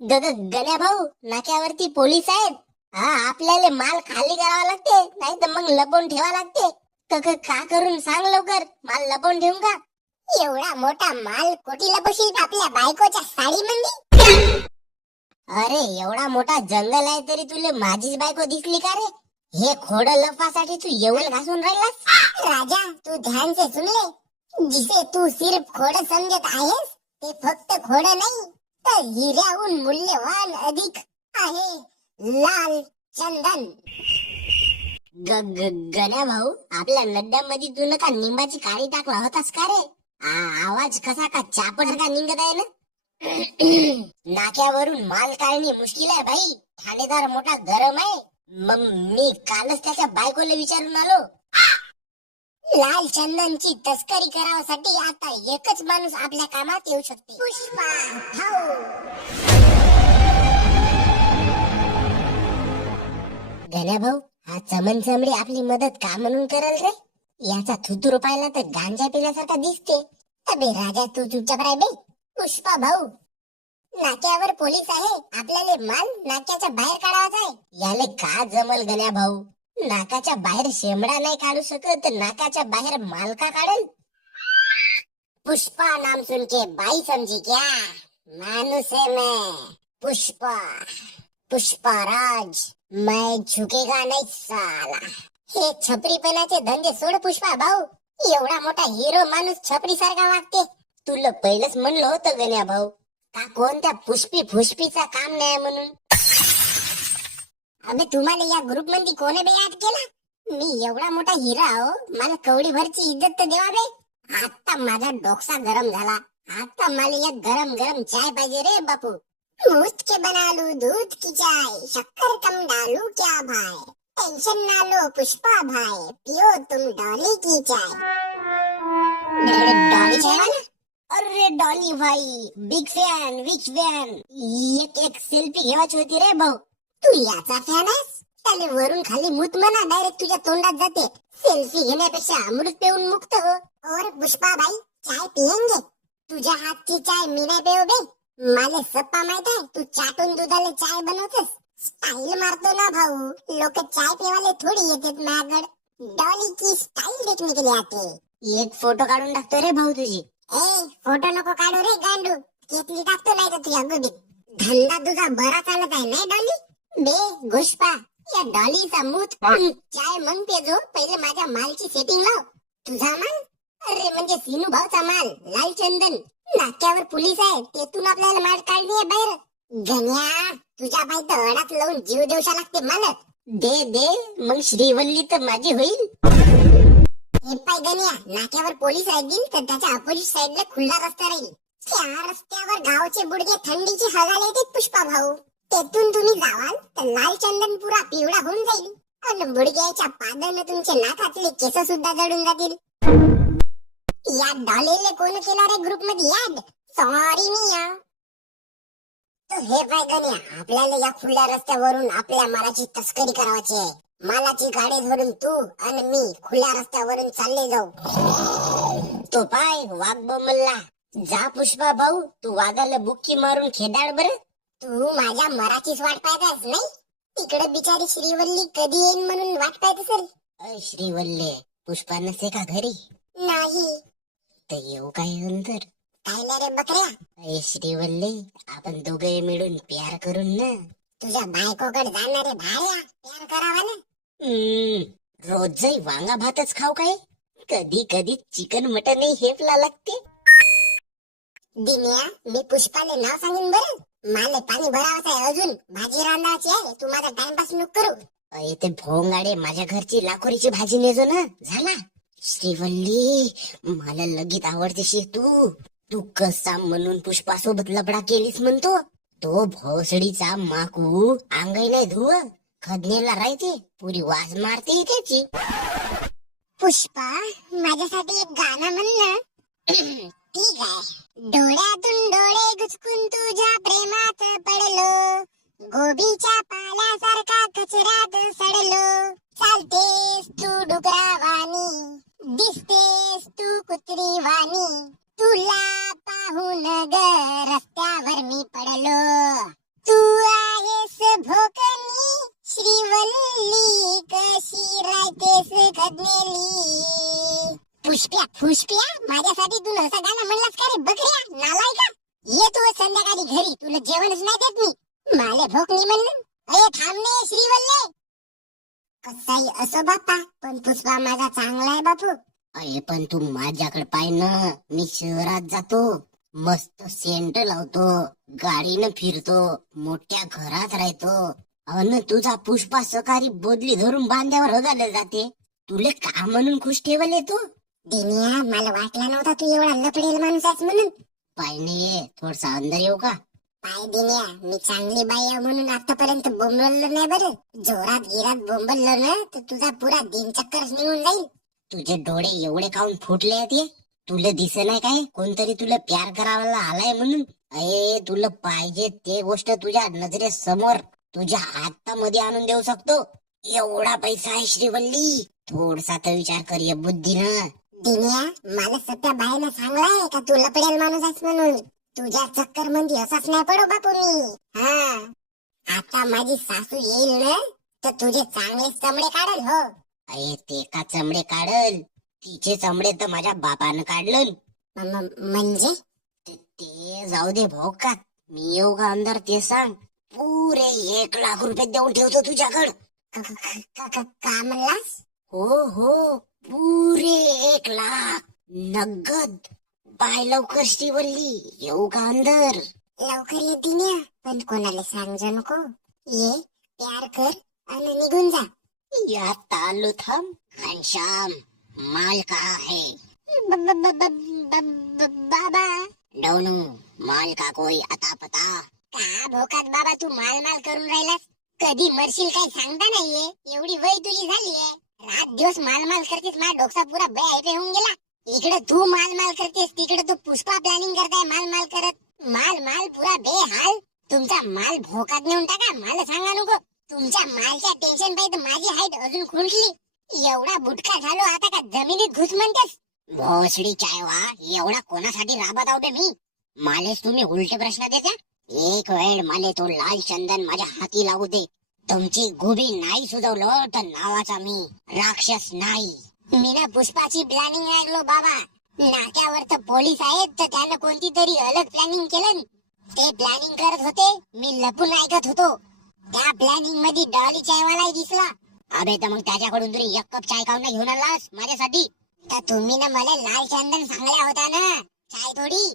गण्या भाऊ, नाक्यावरती पोलीस आहेत. हा, आपल्याला माल खाली करावा लागते, नाही तर मग लपवून ठेवा लागते. का करून सांग लवकर, माल लपवून ठेवू का? एवढा मोठा माल कोटी लपवशील आपल्या बायकोच्या साडीमध्ये? अरे एवढा मोठा जंगल आहे तरी तुले माझीच बायको दिसली का रे? हे खोड लपवासाठी तू एवढं घासून राहिलास? राजा, तू ध्यान से सुन ले. जिसे तू सिर्फ खोड समजत आहेस ते फक्त खोड नाही तर हिऱ्याहून मूल्यवान अधिक आहे लाल चंदन. गण्या भाऊ, आपल्या नड्यामध्ये तू नका निंबाची काळी टाकला होतास का रे? आवाज कसा का चापट का निघत आहे ना? नाक्यावरून माल काढणे मुश्किल आहे भाई. ठाणेदार मोठा गरम आहे. मग मी कालच त्याच्या बायकोला विचारून आलो. लाल चंदनची तस्करी करावासाठी आता एकच माणूस आपल्या कामात येऊ शकते. पुष्पा भाऊ. गण्या भाऊ, हा चमन चमडी आपली मदत का म्हणून करल रे? याचा थुतूर पाहिला तर गांजा पिल्यासारखा दिसते. अबे राजा, तू चुपचाप राह बे. पुष्पा भाऊ, नाक्यावर पोलीस आहे, आपल्याला माल नाक्याच्या बाहेर काढायचा आहे. याले का जमल गण्या भाऊ? नाकाच्या बाहेर शेमडा नाही काढू शकत, नाकाच्या बाहेर माल का काढेल? पुष्पा नाम सुन के बाई समझी क्या? मानुस है मैं, पुष्पा, पुष्पाराज. मैं झुकेगा नहीं साला. हे छपरीपणाचे धंदे सोड पुष्पा भाऊ. एवढा मोठा हिरो माणूस छपरी सारखा वागते. तुला पहिलंच म्हणलं होतं गण्या भाऊ, का कोणत्या पुष्पी फुष्पीचा काम नाही म्हणून. अबे, तुम्हाला या ग्रुप मध्ये कोणी बे ऍड केला? मी एवढा मोठा हिरा हो, मला कवडी भरची इज्जत तर देवा बे. आता माझा डोकसा गरम झाला. आता मला एक गरम गरम चाय पाहिजे रे बापू. मूठ के बना लू दूध की चाय, शक्कर कम डालू क्या भाई? टेंशन ना लो पुष्पा भाई, पियो तुम डॉली की चाय. डॉली चाय वाला? अरे डॉली भाई, बिग फॅन, बिग फॅन. एक सेल्फी घेवायची होती रे भाऊ. तू याचा फॅन आहेस? त्याने वरून खाली मूत म्हणा, डायरेक्ट तुझ्या तोंडात जाते. सेल्फी घेण्यापेक्षा अमृत पिऊन मुक्त हो. और पुष्पा भाई, चाय पियेंगे? तुझ्या हातची चाय मी नाही पेऊ बे. मला सप्पा माहित आहे, तू चाटून दुधाला चाय बनवतेस. स्टाईल मारतो ना भाऊ. लोक चाय पिवाले थोडी येतात माझ्याकडे. डॉली की स्टाईल देखने के लिए आते. एक फोटो काढून टाकतो रे भाऊ तुझी. ए, फोटो नको काढू रे गांडू. केतली टाकतो नाही तर तुझ्या गुडीत. धंदा तुझा बरा चालत आहे नाही डॉली? बे घुसपा, या डॉलीचा मूत. चाय मग पेजो, पहिले माझ्या मालची सेटिंग लाव. तुझा माल? अरे म्हणजे सिनू भाऊचा माल, लाल चंदन. नाक्यावर पोलीस आहे, तेथून आपल्याला माल काढली आहे बाहेर. गण्या, तुझ्या बाई तर अडात लावून जीव देवशा लागते मालक. दे मग श्रीवल्ली तर माझी होईल. हे पाय गण्या, नाक्यावर पोलीस राहतील तर त्याच्या अपोजिट साइडला खुला रस्ता राहील. त्या रस्त्यावर गावचे बुडगे थंडीची हगाले येते पुष्पा भाऊ. तेथून तुम्ही जावाल तर लाल चंदन पुरा पिवळा होऊन जाईल आणि बुडग्याच्या पादानं तुमचे नाकातले केस सुद्धा जळून जातील. या डॉलीले कोण केला रे ग्रुप मध्ये ऍड? सॉरी मिया. तो हे पाय गण्या, आपल्याला या खुल्या रस्त्यावरून आपल्या मालाची तस्करी करायची आहे. मालाची गाडी धरून तू आणि मी खुल्या रस्त्यावरून चालले जाऊ. तो पाय वाघ बोंबलला. जा पुष्पा भाऊ, तू वाघाला बुक्की मारून खेदाड बर. तू माझ्या मराठीच वाट पाहतास नाही? तिकडे बिचारी श्रीवल्ली कधी येईन म्हणून वाट पाहत असेल. श्रीवल्ले, पुष्पा नसे का घरी? नाही. तर येऊ काय नंतर? कायला रे बकऱ्या? श्रीवल्ले, आपण दोघे मिळून प्यार करून ना. तुझ्या बायकोकडे जाणारे भाड्या प्यार करावा ना. रोज वांगा भातच खाऊ काय? कधी कधी चिकन मटनही हेपला लागते. दिन्या, मी पुष्पाले नाव सांगेन बरं. माले पाणी भरावाचं आहे, अजून भाजी रांधायची आहे. तू माझा टाइमपास नको करू. ते भोंगाडे, माझ्या घरची लाकोरीची भाजी नेजो ना. झाला. श्रीवल्ली, मला लगीत आवडतेशी तू कसा म्हणून पुष्पासोबत लबडा केलीस म्हणतो. तो भोसडीचा माकू अंगाई नाही धुव, खदनेला राहते, पुरी वाज मारते त्याची. पुष्पा, माझ्यासाठी एक गाणं म्हण ना. ठीक आहे. डोळ्यातून डोळे गुचकून तुझ्या प्रेमात पडलो, गोबीच्या पाल्यासारखा कचऱ्यात सडलो. चालतेस तू डुकरावानी, दिसतेस तू कुत्री वाणी, तुला पाहून ग रस्त्यावर मी पडलो. पुष्प्या पुष्प्या माझ्यासाठी तू असं गाणं म्हणलास का रे बकऱ्या नालाय का? ये तू संध्याकाळी घरी, तुला जेवणच नाही देत मी. माले भूक नाही म्हणलं. अरे थांबणे श्रीवल्ले. कसाही असो बापा, पण पुष्पा माझा चांगला आहे बापू. अरे पण तू माझ्याकडे पाय ना, मी शहरात जातो, मस्त सेंट लावतो, गाडीनं फिरतो, मोठ्या घरात राहतो. अन तुझा पुष्पा सकाळी बोदली धरून बांध्यावर हगायला जाते. तुले का म्हणून खुश ठेवले तू? दिनिया मला वाटला नव्हता तू एवढा लपडेल माणूस आहेस म्हणून. पाय नाही, थोडसा अंदर येऊ का? पाय दिनिया, मी चांगली बाई आहे म्हणून आतापर्यंत बोंबललो नाही बरं. जोरात गिरात बोंबललो ना तर तुझा पुरा दिनचक्करच निघून जाईल. तुझे डोळे एवढे काऊन फुटले आहेत हे? तुला दिस नाही काय कोणतरी तुला प्यार करायला आलाय म्हणून? अये तुला पाहिजे ते गोष्ट तुझ्या नजरेसमोर तुझ्या हातामध्ये आणून देऊ शकतो. एवढा पैसा आहे श्रीवल्ली, थोडसा तर विचार कर या बुद्धीनं. दिनिया मला सध्या बाईनं सांगलाय का तू लपडेल माणूस आहेस म्हणून. तुझ्या चक्कर मध्ये असाच नाही पडो बापू मी. हा आता माझी सासू येईल ना तर तुझे चांगले चमडे काढल. हो अये ते का चमडे काढल, तिचे चमडे तर माझ्या बापानं काढलं. म्हणजे ते जाऊ दे भाऊ का, मी येऊ का अंदर ते सांग. पुरे 1,00,000 रुपये देऊन ठेवतो तुझ्याकडं. का म्हणलास? हो पुरे 1,00,000 नगद. बाय लवकर श्रीवल्ली, येऊ का अंदर? लवकर ये दिन्या, पण कोणाला सांगू नको. ये प्यार कर आणि निघून जा. या तालू थांब. घनश्याम माल कहा है? बाबा डोनू माल का कोई अता पता? का भोकात बाबा तू माल माल करून राहिलास? कधी मरशील काही सांगता नाहीये. एवढी वय तुझी झालीये, रात दिवस माल माल करतेस. माझा डोकसा पुरा बेहायपे होऊन गेला. इकडे तू माल माल करतेस, तिकडे तू पुष्पा प्लॅनिंग करताय माल माल करत. माल पुरा बेहाल. तुमचा माल भोकात नेऊन टाका, मला सांगा नको. तुमच्या मालच्या टेन्शन पाहिजे माझी हाईट अजून खुंटली. एवढा बुटका झालो आता का जमिनीत घुस म्हणतेस? भोसडी चायवा, एवढा कोणासाठी राबत आहो बे मी? मालेच तुम्ही उलटे प्रश्न देता. एक वेळ माले तो लाल चंदन माझ्या हाती लावू दे. तुमची गुबी नाही सुजवलं तर नावाचा मी राक्षस नाही. मी ना पुष्पाची प्लॅनिंग ऐकलो बाबा. नाक्यावर तर पोलीस आहेत तर त्यानं कोणती तरी अलग प्लॅनिंग केलं. ते प्लॅनिंग करत होते, मी लपून ऐकत होतो. त्या प्लॅनिंग मध्ये डॉली चायवाला दिसला. अबे तर मग त्याच्याकडून तरी 1 कप चाय काऊन घेऊन आलास माझ्यासाठी? तर तुम्ही ना मला लाल चंदन सांगल्या होता ना, चाय थोडी.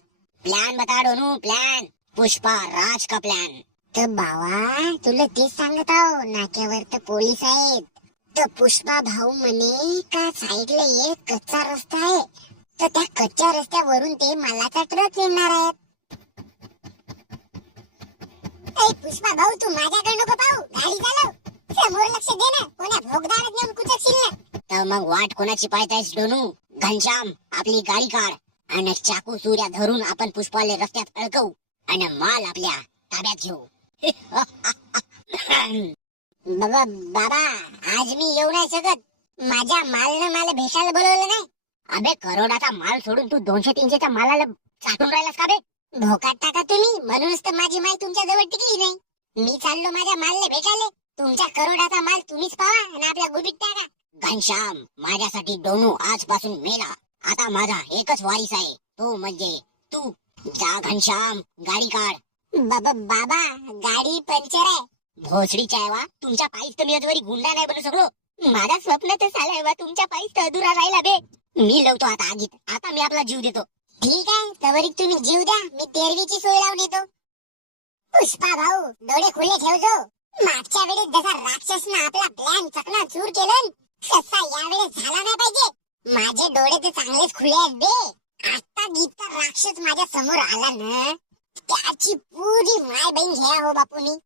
प्लॅन बता डोनू, प्लॅन. पुष्पा राज का प्लॅन. तर बाबा तुला तेच सांगत आहो, नाक्यावर तर पोलीस आहेत. तर पुष्पा भाऊ म्हणे का साईडला एक कच्चा रस्ता आहे, तर त्या कच्च्या रस्त्यावरून ते मालाचा ट्रक येणार आहेत. पुष्पा भाऊ तू माझ्याकडे नको पाहू, गाडी चालव. समोर लक्ष दे ना, कोणा भोगदारात नेऊन कुचकशील ना. तर मग वाट कोणाची पाहतायस डोनू? घनश्याम आपली गाडी काढ आणि चाकू सुऱ्या धरून आपण पुष्पाले रस्त्यात अडकवू आणि माल आपल्या ताब्यात घेऊ. बाबा आज मी येऊ नाही शकत. माझ्या मालनं मला भेटायला बोलवलं नाही. अबे करोडाचा माल सोडून तू 200-300च्या मालाला चाटून राहिलास का बे? भोकात टाका तुम्ही, म्हणूनच तर माझी माल तुमच्या जवळ टिकली नाही. मी चाललो माझ्या मालने भेटायला. तुमच्या करोडाचा माल तुम्हीच पावा आणि आपल्या गुबीत टाका. घनश्याम माझ्यासाठी डोनू आजपासून मेला. आता माझा एकच वारीस आहे, तो म्हणजे तू. जा घनश्याम, गाडी काढ. बाबा गाडी पंक्चर आहे. भोसडी चायवा, तुमच्या पायीच तर मी अजून गुंडा नाही बनू शकलो. माझा स्वप्न तर झालंय बा, तुमच्या पायीच तर अधुरा राहिला बे. मी लावतो आता आगीत. आता मी आपला जीव देतो. ठीक आहे, तवरीक तुम्ही जीव द्या, मी तेरवीची सोय लावून येतो. पुष्पा भाऊ डोळे खुले ठेवजो. मागच्या वेळेस जसा राक्षसनं आपला प्लॅन चकनाचूर केलं, तसा यावेळेस झाला नाही पाहिजे. माझे डोळे तर चांगलेच खुले आहेत बे. आता गीतचा राक्षस माझ्या समोर आला ना, त्याची पुरी माय बहीण घ्या हो बापूनी.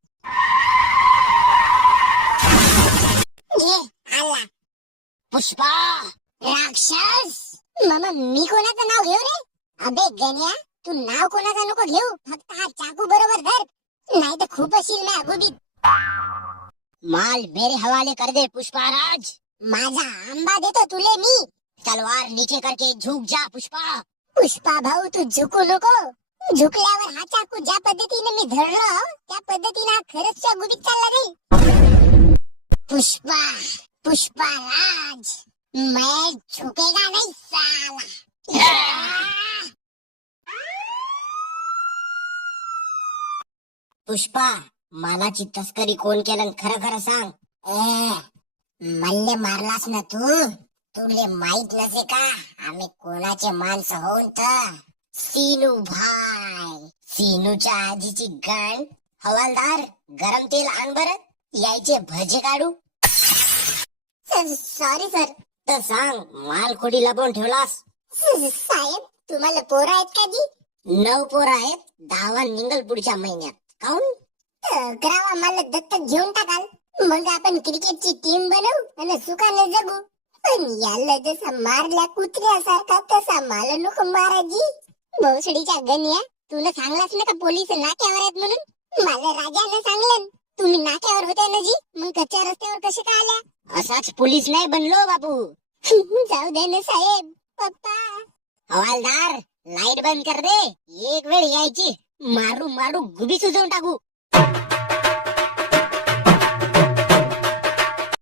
घे आला पुष्पा राक्षस. मामा मी कोणाचं नाव घेऊ रे? अबे गण्या तू नाव कोणाचं नको घेऊ, फक्त हा चाकू बरोबर धर, नाही तर खूप अशील ना गुबीत. माल मेरे हवाले कर दे पुष्पाराज. माझा आंबा देतो तुले मी. तलवार नीचे करके झुक जा पुष्पा. पुष्पा भाऊ तू झुकू नको. झुकल्यावर हा चाकू ज्या पद्धतीने मी धरलो त्या पद्धतीने हा खरंच त्या गुबीत चालला नाही. पुष्पा राज मैं झुकेगा नहीं साला. पुष्पा, मालाची तस्करी कोण केलं खरं खरं सांग. मल्ले मारलास ना तू. तुले माहित नसे का आम्ही कोणाचे माणसं होऊन तर. सीनू भाई, सीनूच्या आजीची गांड. हवालदार, गरम तेल आण बरं, यायचे भजे काढू. Sorry sir. तर सांग, माल खोडी लपवून ठेवलास? साहेब, तुम्हाला पोरं आहेत का जी? 9 पोरं आहेत, 10 निघल पुढच्या महिन्यात. काऊन? 11 मला दत्तक घेऊन टाकाल. मग आपण क्रिकेटची टीम बनवू आणि सुखाने जगू. पण याला जसा मारल्या कुत्र्यासारखा तसा मला नको माराजी. भोसडीच्या गण्या, तुला सांगलास ना का पोलीस नाक्यावर आहेत म्हणून? मला राजाने सांगलं. तुम्ही नाक्यावर होते ना जी, मग कच्च्या रस्त्यावर कसे का आल्या? असाच पोलीस नाही बनलो बाबू. जाऊ दे ना साहेब. पप्पा. हवालदार, लाईट बंद कर दे. एक वेळ यायची, मारू मारू गुबी सुजवून टाकू.